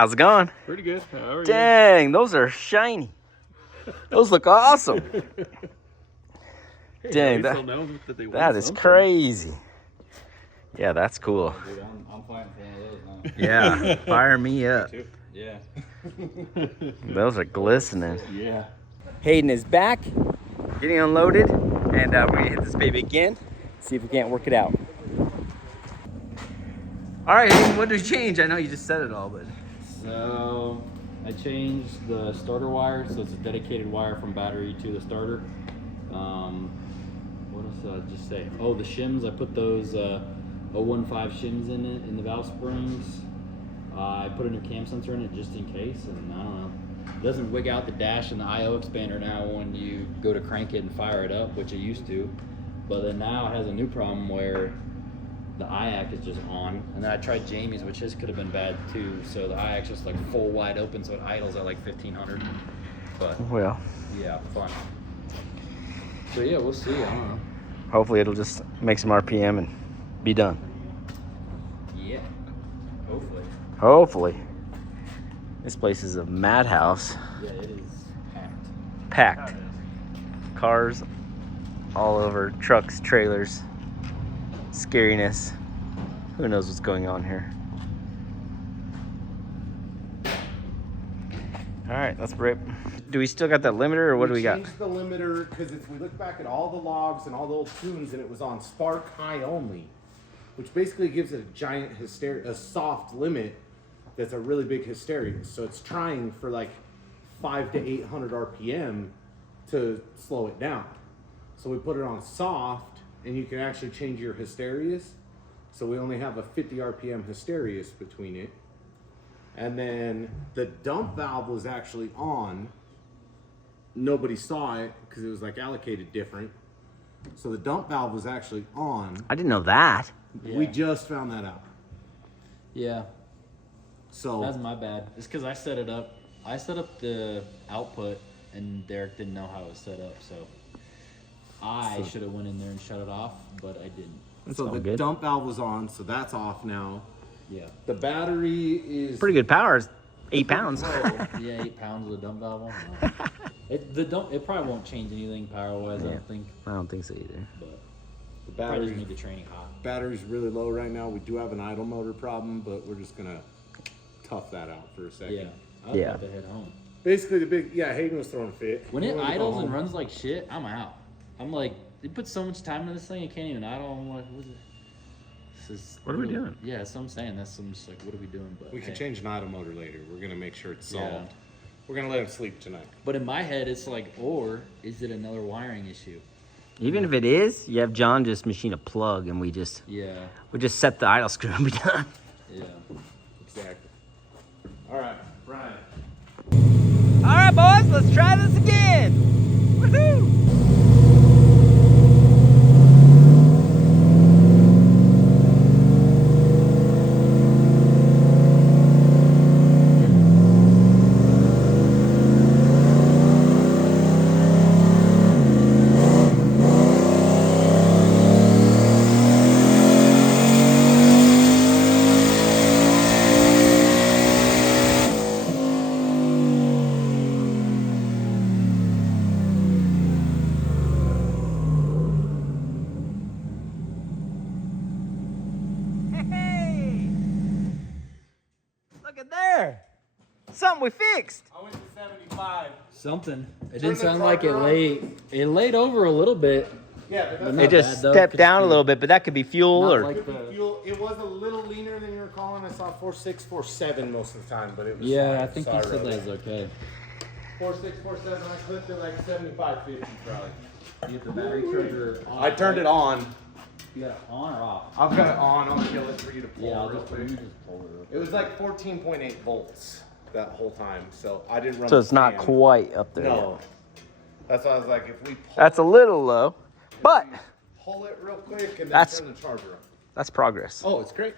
How's it going? Pretty good. How are you? Dang, those are shiny. Those look awesome. Hey, Dang, that is crazy. Yeah, that's cool. Dude, I'm fighting for one of those now. Yeah, fire me up. Yeah. Those are glistening. Yeah. Hayden is back, getting unloaded, and we're gonna hit this baby again, see if we can't work it out. All right, Hayden, what did you change? I know you just said it all, but. So I changed the starter wire, so it's a dedicated wire from battery to the starter. What else did I just say? Oh, the shims, I put those 015 shims in it, in the valve springs. I put a new cam sensor in it just in case, and I don't know. It doesn't wig out the dash and the IO expander now when you go to crank it and fire it up, which it used to. But then now it has a new problem where the IAC is just on. And then I tried Jamie's, which his could have been bad too. So the IAC's just like full wide open, so it idles at like 1500. But Well, yeah, fun. So yeah, we'll see. I don't know. hopefully it'll just make some RPM and be done. Yeah, hopefully. Hopefully. This place is a madhouse. Yeah, it is packed. Packed. Cars all over, trucks, trailers, scariness. Who knows what's going on here? All right, let's rip. Do we still got that limiter, or what do we got? We changed the limiter because if we look back at all the logs and all the old tunes, and it was on spark high only, which basically gives it a giant a soft limit that's a really big hysteria. So it's trying for like 500 to 800 RPM to slow it down. So we put it on soft, and you can actually change your hysterias. So we only have a 50 RPM hysterias between it. And then the dump valve was actually on. Nobody saw it because it was like allocated different. So the dump valve was actually on. I didn't know that. Yeah. We just found that out. Yeah, So that's my bad. It's because I set it up. I set up the output, and Derek didn't know how it was set up, so I should have went in there and shut it off, but I didn't. so all the good. dump valve was on, so that's off now. Yeah. The battery is Pretty good power. It's 8 pounds. Yeah, 8 pounds with a dump valve on. It probably won't change anything power-wise, I don't think. I don't think so either. But The probably just battery, need the training hot. battery's really low right now. We do have an idle motor problem, but we're just gonna tough that out for a second. Yeah. I was Yeah. about to head home. Basically, Hayden was throwing a fit. When He it wanted to go idles and home. runs like shit, I'm out. I'm like, you put so much time into this thing, it can't even idle. I'm like, what is it? This is What are we doing? Yeah, that's what I'm saying. I'm just like, what are we doing? But We can hey. change an idle motor later. We're gonna make sure it's solved. Yeah. We're gonna let him sleep tonight. But in my head, it's like, or is it another wiring issue? Even if it is, you have John just machine a plug, and we just set the idle screw and be done. Yeah. Exactly. All right, Brian. All right, boys, let's try this again. Woohoo! Look at there. Something we fixed. I went to 75. Something. It Turn didn't the sound like it charger laid. It laid over a little bit. Yeah, but Not It just bad, though. stepped Could down a be- little bit, but that could be fuel Not or like could be the- fuel. It was a little leaner than you were calling. I saw 4.6, 4.7 most of the time, but it was Yeah, fine. I think you Sorry, said that Rosie. was okay. 4.6, 4.7. I clipped it like 75, 50 probably. You have the battery charger on. I turned it on. You got it on or off? I've got it on. I'm gonna kill it for you to pull Yeah, real quick. let me just pull it real It was like 14.8 volts that whole time, so I didn't run. so the it's not fan. quite up there No. yet. That's why I was like, if we pull, That's a little low, but pull it real quick and then That's- turn the charger up. that's progress. Oh, it's great.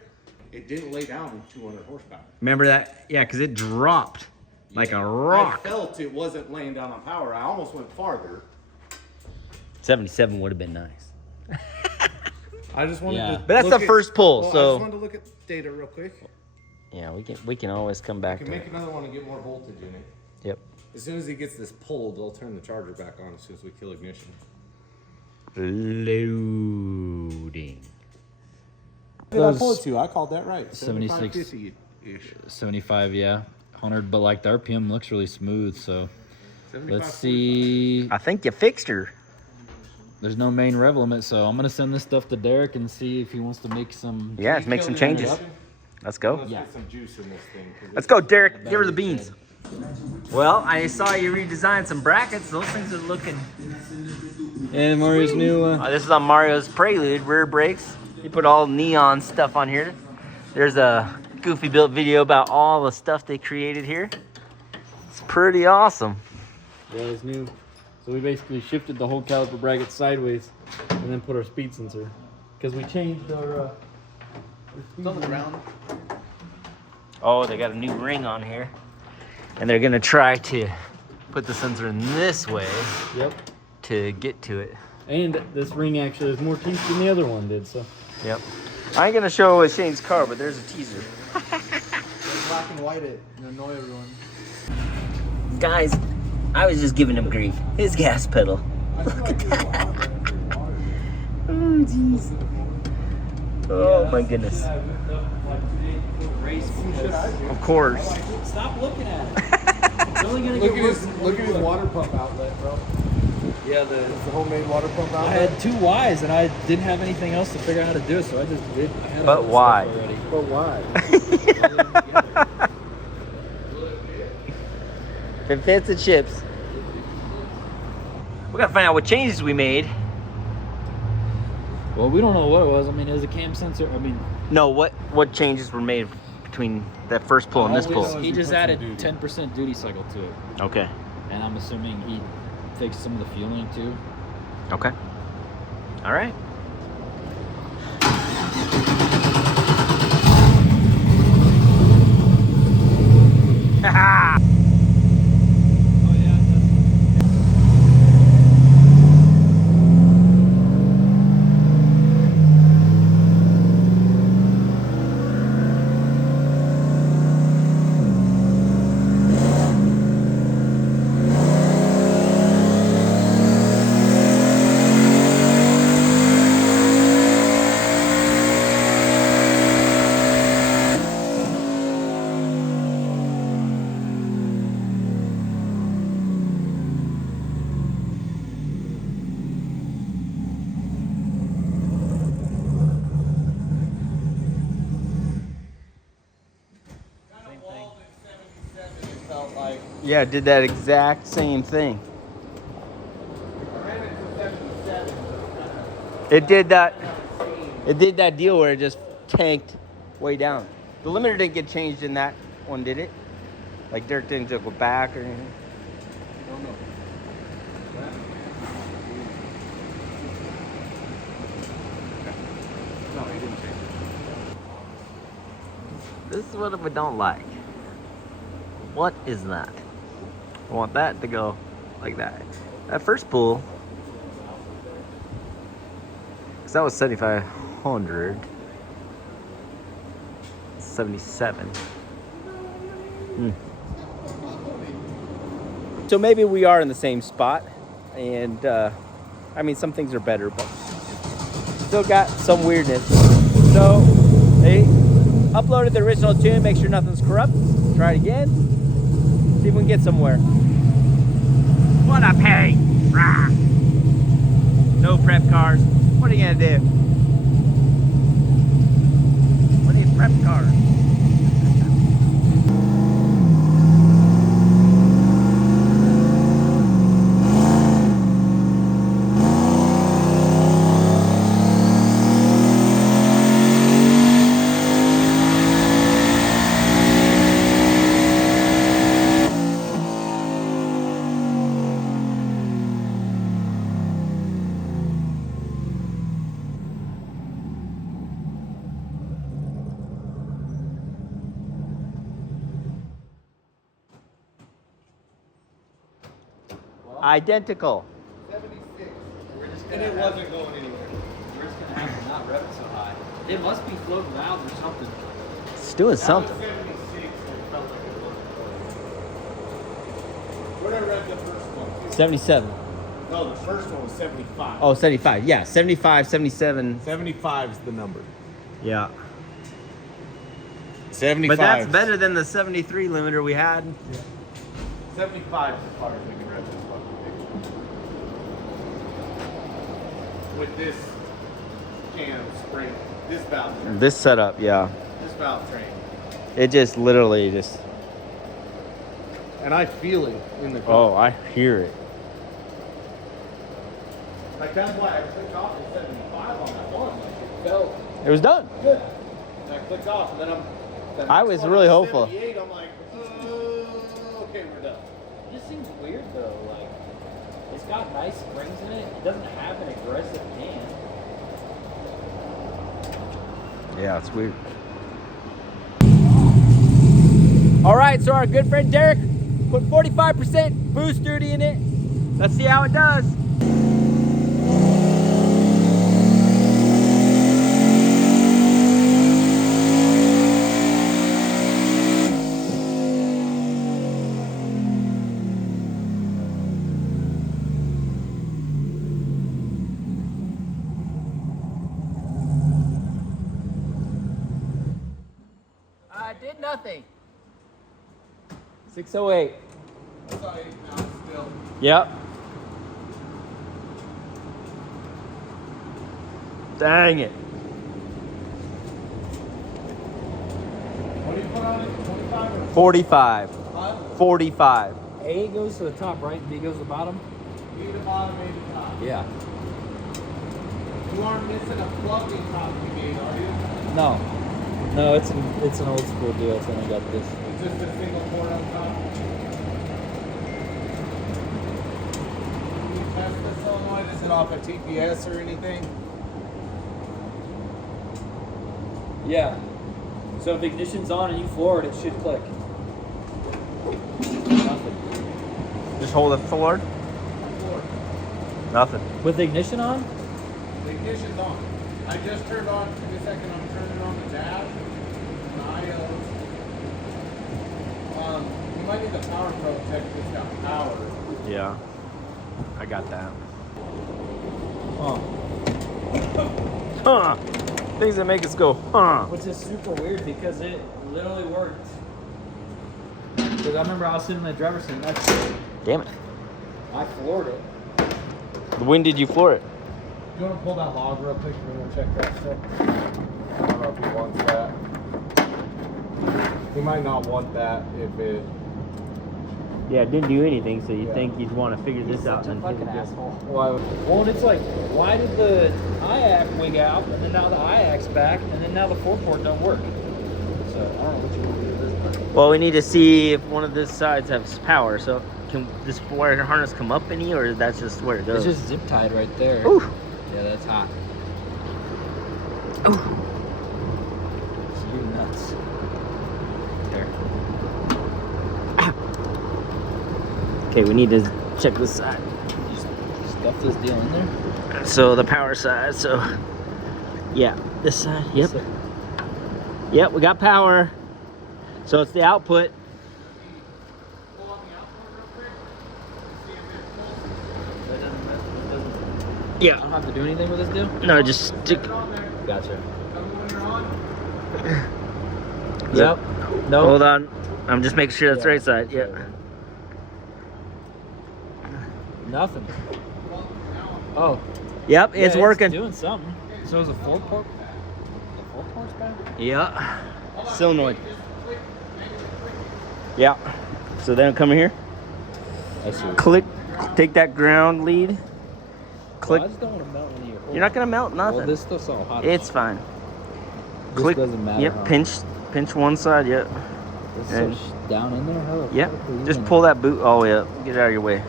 It didn't lay down 200 horsepower. Remember that? Yeah, because it dropped like a I rock. felt it wasn't laying down on power. I almost went farther. 77 would have been nice. I just wanted Yeah. to. But that's look the first pull, I so- just wanted to look at data real quick. Yeah, we can always come back You to can make it. another one and get more voltage in it. Yep. As soon as he gets this pulled, they'll turn the charger back on as soon as we kill ignition. Loading. Did I pull it to? I called that right. 76. 75-ish. 75, yeah. 100, but like the RPM looks really smooth, so 75, let's see. I think you fixed her. There's no main rev limit, so I'm gonna send this stuff to Derek and see if he wants to make some. Yeah, let's make some changes. Let's go. Let's Yeah. get some juice in this thing. Let's go, Derek. Give her the beans. Well, I saw you redesign some brackets. Those things are looking. And Mario's new. This is on Mario's Prelude rear brakes. He put all neon stuff on here. There's a Goofy built video about all the stuff they created here. It's pretty awesome. Yeah, it's new. So we basically shifted the whole caliper bracket sideways and then put our speed sensor. Because we changed our It's on the ground. Oh, they got a new ring on here. And they're gonna try to put the sensor in this way Yep. to get to it. And this ring actually has more teeth than the other one did, so. Yep. I ain't gonna show Shane's car, but there's a teaser. Black and white it and annoy everyone. Guys, I was just giving him grief. His gas pedal. Look at that. Oh, jeez. Oh, my goodness. Of course. Stop looking at it. It's only gonna Look get at worse. his water pump outlet, bro. Yeah, It's the homemade water pump I outlet. had 2 Ys and I didn't have anything else to figure out how to do it, so I just did. I had But all this why? stuff already. But why? If it fits, it ships. We gotta find out what changes we made. Well, we don't know what it was. I mean, it was a cam sensor. I mean, No, what changes were made between that first pull and this pull? he just added 10% duty cycle to it, Okay. and I'm assuming he fixed some of the fueling too. Okay. All right. Oh yeah, Yeah, did that exact same thing. It did that. It did that deal where it just tanked way down. The limiter didn't get changed in that one, did it? Like Derek didn't go back or anything. No, he didn't change it. This is what we don't like. What is that? I want that to go like that. That first pull, because that was 7,500. 77. So maybe we are in the same spot, and I mean, some things are better, but still got some weirdness. So they uploaded the original tune, make sure nothing's corrupt. Try it again, see if we can get somewhere. What a pain! Rah. No prep cars. What are you gonna do? What are these prep cars? Identical. 76. And it wasn't going anywhere. We're just gonna have to not rev it so high. It must be floating valves or something. It's doing something. 76, it felt like it was. What did I read the first one? 77. No, the first one was 75. Oh, 75. Yeah, 75, 77. 75 is the number. Yeah. 75. But that's better than the 73 limiter we had. 75 as far as we can rev this fucking thing. With this can of spring, this valve train. This setup, yeah. This valve train. It just literally just. And I feel it in the car. Oh, I hear it. Like that's why I clicked off at 75 on that one. Like it felt It was done. good. And I clicked off, and then the I next was one really on hopeful. 78, I'm like, okay, we're done. It just seems weird though. Like, it's got nice springs in it. It doesn't have an aggressive can. Yeah, it's weird. All right, so our good friend Derek put 45% boost duty in it. Let's see how it does. I did nothing. 608. That's all 8 now still. Yep. Dang it. What do you put on it? 25 or 45. what? 45. A goes to the top, right? B goes to the bottom? B to bottom, A to top. Yeah. You aren't missing a plug-in top you gave, are you? No. No, it's an old school deal. So I got this. It's just a single port on top. Can you test this solenoid? Is it off a TPS or anything? Yeah. So if the ignition's on and you floor it, it should click. Nothing. Just hold it forward. Nothing. With the ignition on? The ignition's on. I just turned on, in a second, I'm turning on the dash. And the IOs. You might need the power probe check if it's got power. Yeah. I got that. Huh. Huh. Things that make us go, huh. Which is super weird because it literally worked. Because I remember I was sitting in the driver's seat next to it. Damn it. I floored it. When did you floor it? Do you want to pull that log real quick? We're going to check that stuff. I don't know if he wants that. He might not want that if it... Yeah, it didn't do anything, so you Yeah. think you'd want to figure this out. Such a And fucking then asshole. Well, Well, and it's like, why did the IAC wig out, and then now the IAC's back, and then now the 4-port don't work? So, I don't know what you want to do with this. Well, we need to see if one of the sides has power. So, can this wire harness come up any, or that's just where it goes? It's just zip tied right there. Ooh. Yeah, that's hot. Ooh. You nuts. There. Okay, we need to check this side. Just stuff this deal in there. So the power side. So, yeah, this side. Yep. So- Yep, we got power. So it's the output. pull on the output real quick. See if it pulls. Yeah. I don't have to do anything with this deal? No, just stick. Put it on there. Gotcha. Tell me when you're on. Yep. No. Hold on. I'm just making sure that's the right side. Yep. Nothing. Well, now Oh. Yep, it's yeah, working. It's doing something. So is a 4-port? The 4-port's back? Yeah. Solenoid. Yeah. So then come here. I see. Click. Take that ground lead. I Click. just don't want to melt any of your You're not gonna melt Well, nothing. this stuff's all hot. It's fine. This Click. doesn't matter. Yep. huh? Pinch one side. Yep. This and- is so down in there? How the Yep. fuck are you Just gonna- pull that boot all the way up. Get it out of your way.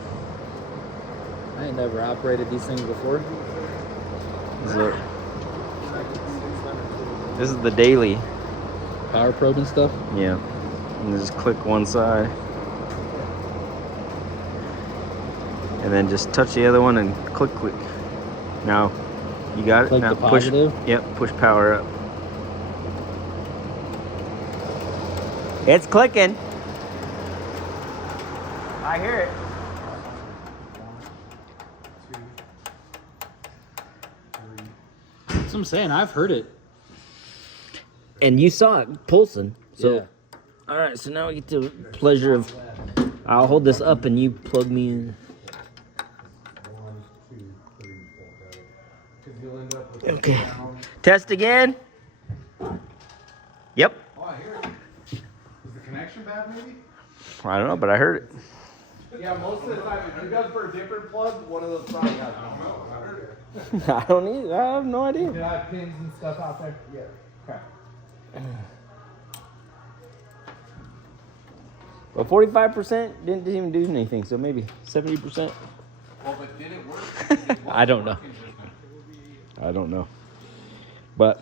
I ain't never operated these things before. This is the daily. Power probe and stuff. Yeah. And just click one side. And then just touch the other one and click quick. Now, you got it? Click Now the push. positive? Yep, push power up. It's clicking. I hear it. 1, 2, 3. That's what I'm saying. I've heard it. And you saw it pulsing. So, Yeah. all right. So now we get the pleasure of. I'll hold this up and you plug me in. 1, 2, 3, 4. Got it. Because you'll end up with Okay. down. Test again. Yep. Oh, I hear it. Is the connection bad, maybe? I don't know, but I heard it. Yeah, most of the time, if you go for a different plug, one of those probably has no. I heard it. I don't need. I have no idea. Did I have pins and stuff out there? Yeah. Okay. But 45% didn't even do anything. So maybe 70%. Well, but did it work? I don't know. I don't know. But.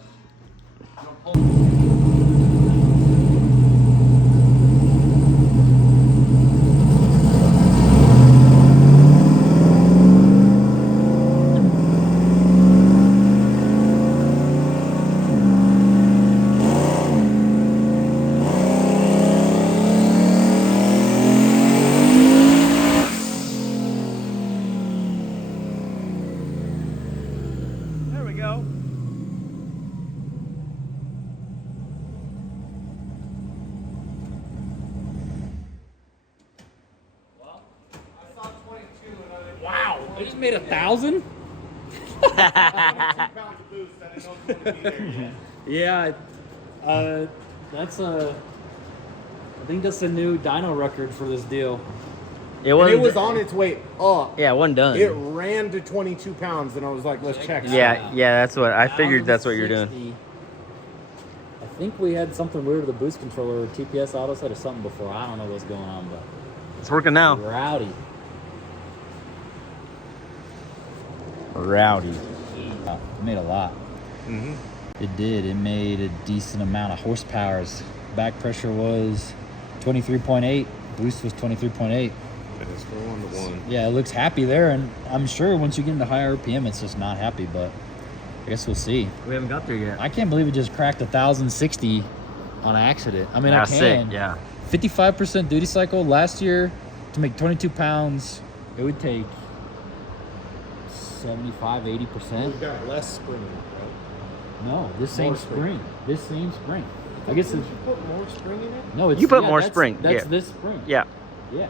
There we go. I saw 22 and I didn't Wow. They just made 1,000? 2 pounds of boost. I didn't know it was going to be there yet. Yeah. That's a. I think that's a new dyno record for this deal. It And wasn't. it was on its way up. Yeah, one done. It ran to 22 pounds, and I was like, let's check. Yeah, that's what I figured. That's what you're doing. 1,060. I think we had something weird with the boost controller or TPS auto set or something before. I don't know what's going on, but It's working now. rowdy. Rowdy. It made a lot. Mm-hmm. It did. It made a decent amount of horsepower. Back pressure was 23.8. Boost was 23.8. It's from 1 to 1. Yeah, it looks happy there, and I'm sure once you get into higher RPM, it's just not happy. But I guess we'll see. We haven't got there yet. I can't believe it just cracked 1,060 on accident. I mean, I That's can. sick. Yeah. 55% duty cycle last year to make 22 pounds. It would take 75, 80%. We've got less spring, right? No, this same spring. This same spring. I guess Did it's, you put more spring in it? no. It's, You put yeah, more that's- spring, That's yeah. this spring. Yeah. Yeah.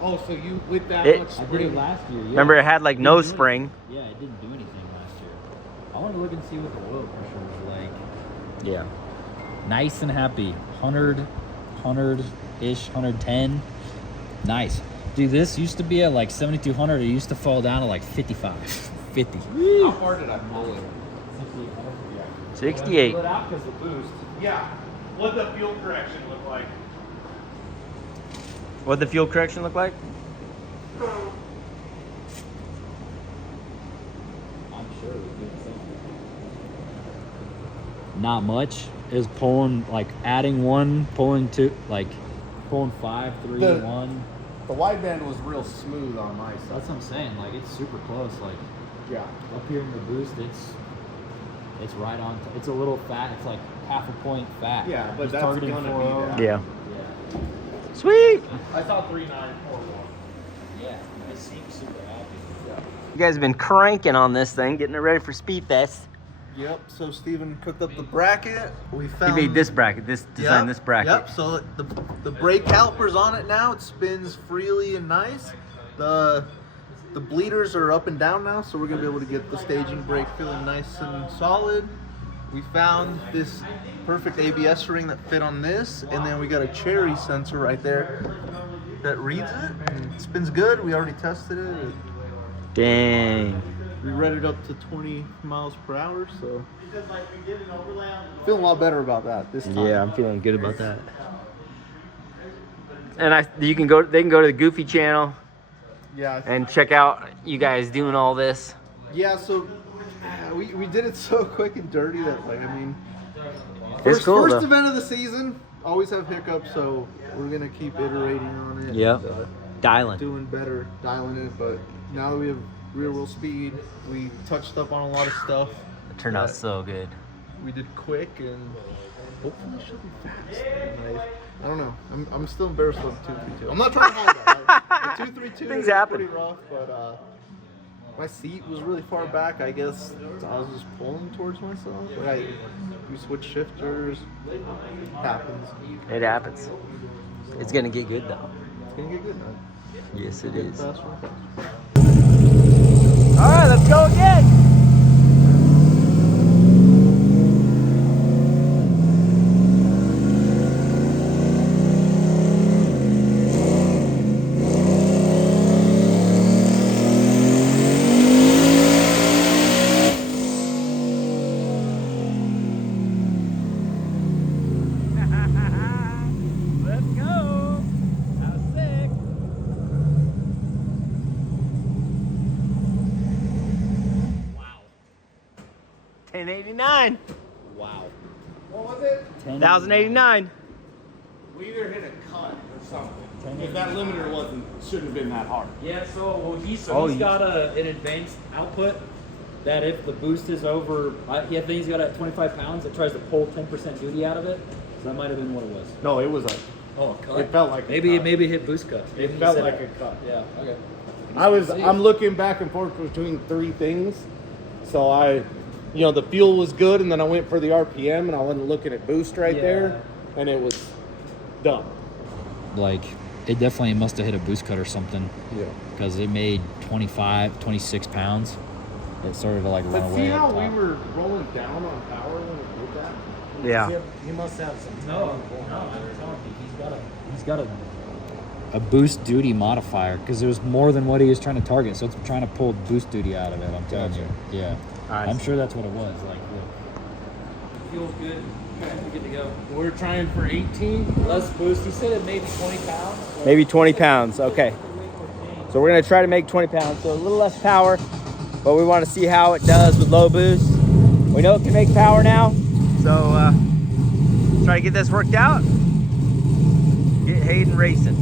Oh, so you, with that It- much I did spring. it last year. Yeah. Remember, it had like Didn't no do spring. anything. Yeah, it didn't do anything last year. I want to look and see what the oil pressure was like. Yeah. Nice and happy. 100-ish, 110. Nice. Dude, this used to be at like 7,200. It used to fall down to like 55, 50. How far did I pull it? 68. Split out because of boost. Yeah. What the fuel correction look like? What'd the fuel correction look like? I'm sure it was doing something. Not much. It was pulling, like adding 1, pulling 2, like pulling 5, 3, The- 1. The wideband was real smooth on my side. That's what I'm saying. Like it's super close. Like Yeah. up here in the boost, it's right on. It's a little fat. It's like half a point fat. Yeah, but It's that's targeting gonna be 4.0. that. Yeah. Yeah. Sweet. I saw 3941. Yeah. It seems super happy. You guys have been cranking on this thing, getting it ready for Speed Fest. Yep. So Steven cooked up the bracket. We He found made this bracket. Designed this bracket. Yep. So the brake caliper's on it now. It spins freely and nice. The bleeders are up and down now, so we're gonna be able to get the staging brake feeling nice and solid. We found this perfect ABS ring that fit on this, and then we got a cherry sensor right there that reads it and it spins good. We already tested it. Dang. We read it up to 20 miles per hour, so feeling a lot better about that this time. Yeah, I'm feeling good about that. And they can go to the Goofy channel Yeah. and check out you guys doing all this. Yeah, so we did it so quick and dirty that, like, I mean, It's cool first though. event of the season, always have hiccups, so we're gonna keep iterating on it. Yep. and, Dialing. doing better, dialing it. But now that we have real world speed, we touched up on a lot of stuff. It turned out that so good. We did quick, and hopefully it should be fast. And I don't know. I'm still embarrassed with the 232. I'm not trying to hide that. The 232 Things is happen. pretty rough, but my seat was really far back. I guess I was just pulling towards myself. Like we switch shifters. It happens. It happens. It's gonna get good though. It's gonna get good, man. Yes, it Getting is. faster and faster. All right, let's go again. Let's go. How sick. Wow. 1089. Wow. What was it? 1089. We either hit a cut or something. If that limiter shouldn't have been that hard. Yeah, he's Oh, got an advanced output that if the boost is over, I think he's got at 25 pounds, it tries to pull 10% duty out of it. So that might have been what it was. No, it was a. Oh, a cut. It felt like maybe a cut. it hit boost cuts. Maybe It he felt said like a cut. Yeah. Okay. I'm looking back and forth between three things. So the fuel was good, and then I went for the RPM, and I wasn't looking at boost right there, and it was dumb. Like, it definitely must have hit a boost cut or something. Yeah. Because it made 25, 26 pounds. It started to like run But away. see at how the we top. were rolling down on power when we did that? Yeah. He must have some. No, I'm telling you, he's got a boost duty modifier because it was more than what he was trying to target. So it's trying to pull boost duty out of it. I'm telling you. Yeah. Alright. I'm sure that's what it was. Like, look. Feels good. We're good to go. We're trying for 18. Less boost. He said it maybe 20 pounds. So Maybe 20 pounds. Okay. So we're gonna try to make 20 pounds. So a little less power, but we want to see how it does with low boost. We know it can make power now. So try to get this worked out. Get Hayden racing.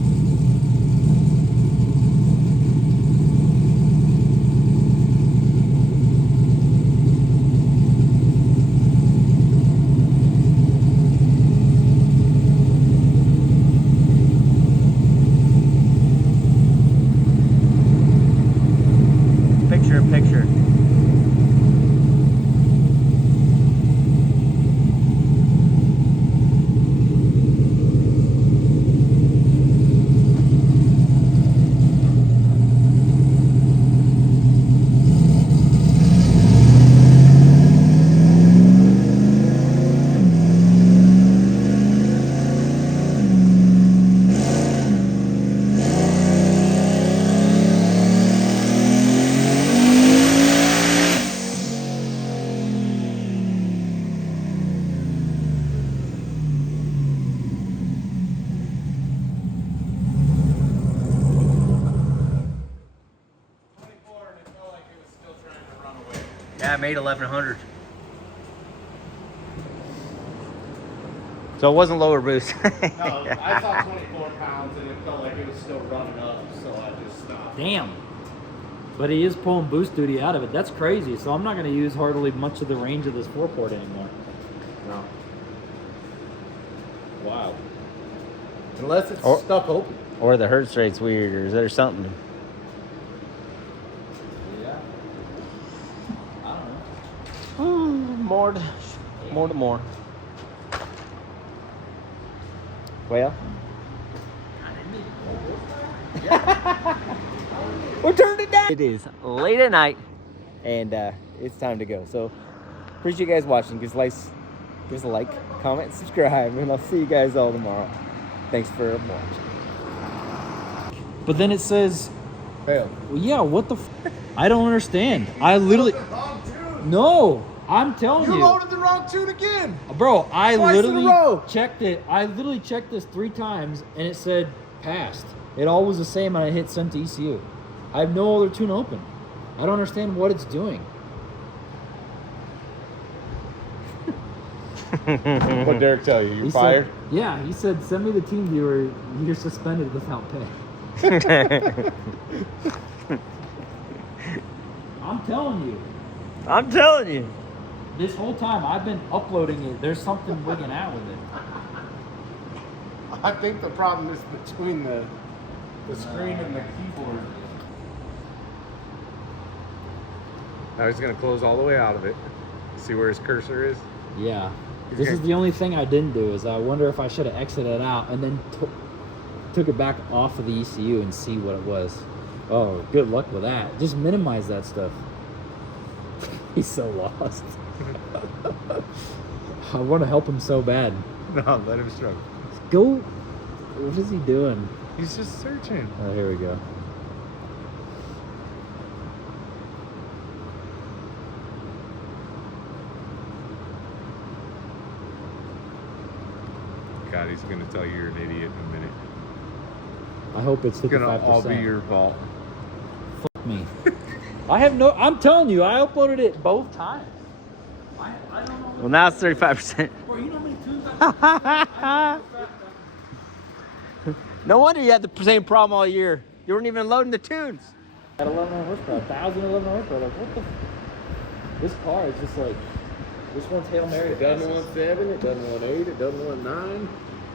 Picture in picture. Yeah, I made 1100. So it wasn't lower boost. No, I saw 24 pounds, and it felt like it was still running up, so I just stopped. Damn. But he is pulling boost duty out of it. That's crazy. So I'm not going to use hardly much of the range of this 4-port anymore. No. Wow. Unless it's Or- stuck open. Or the hertz rate's weird, or is there something? Yeah. I don't know. More to more. Well. We're turning it down. It is late at night, and it's time to go. So appreciate you guys watching. Give us a like, comment, subscribe, and I'll see you guys all tomorrow. Thanks for watching. But then it says, Fail. well, yeah, what the I don't understand. I literally... No, I'm telling you. You loaded the wrong tune again. Bro, I Twice in a literally row. checked it. I literally checked this 3 times, and it said passed. It all was the same, and I hit send to ECU. I have no other tune open. I don't understand what it's doing. What'd Derek tell you? You're He fired? said, yeah, he said, send me the team viewer. You're suspended without pay. I'm telling you. I'm telling you. This whole time I've been uploading it. There's something wigging out with it. I think the problem is between the screen and the keyboard. Now he's gonna close all the way out of it. See where his cursor is? Yeah. This is the only thing I didn't do is I wonder if I should have exited out and then took it back off of the ECU and see what it was. Oh, good luck with that. Just minimize that stuff. He's so lost. I want to help him so bad. No, let him struggle. Go. What is he doing? He's just searching. Oh, here we go. God, he's gonna tell you you're an idiot in a minute. I hope it's 55%. It's gonna all be your fault. Fuck me. I have no. I'm telling you, I uploaded it both times. I don't know. Well, now it's 35%. Bro, you know how many tunes I No wonder you had the same problem all year. You weren't even loading the tunes. At 1100 horsepower, 1,011 horsepower. Like, what the? This car is just like, this one's Hail Mary. It doesn't want 7, it doesn't want 8, it doesn't want 9,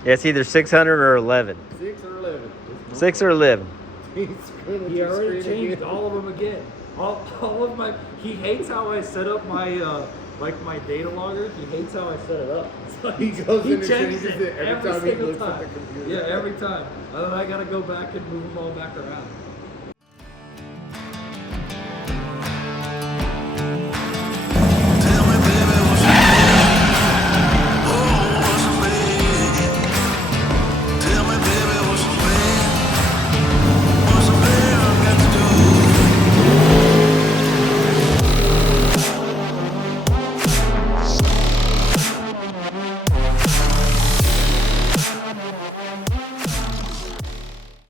Yeah, it's either 600 or 11. 6 or 11. 6 or 11. He already changed all of them again. All of my. He hates how I set up my like my data logger. He hates how I set it up. So He goes in and changes changes it every time he single looks at the computer. Yeah, every time. And then I gotta go back and move them all back around.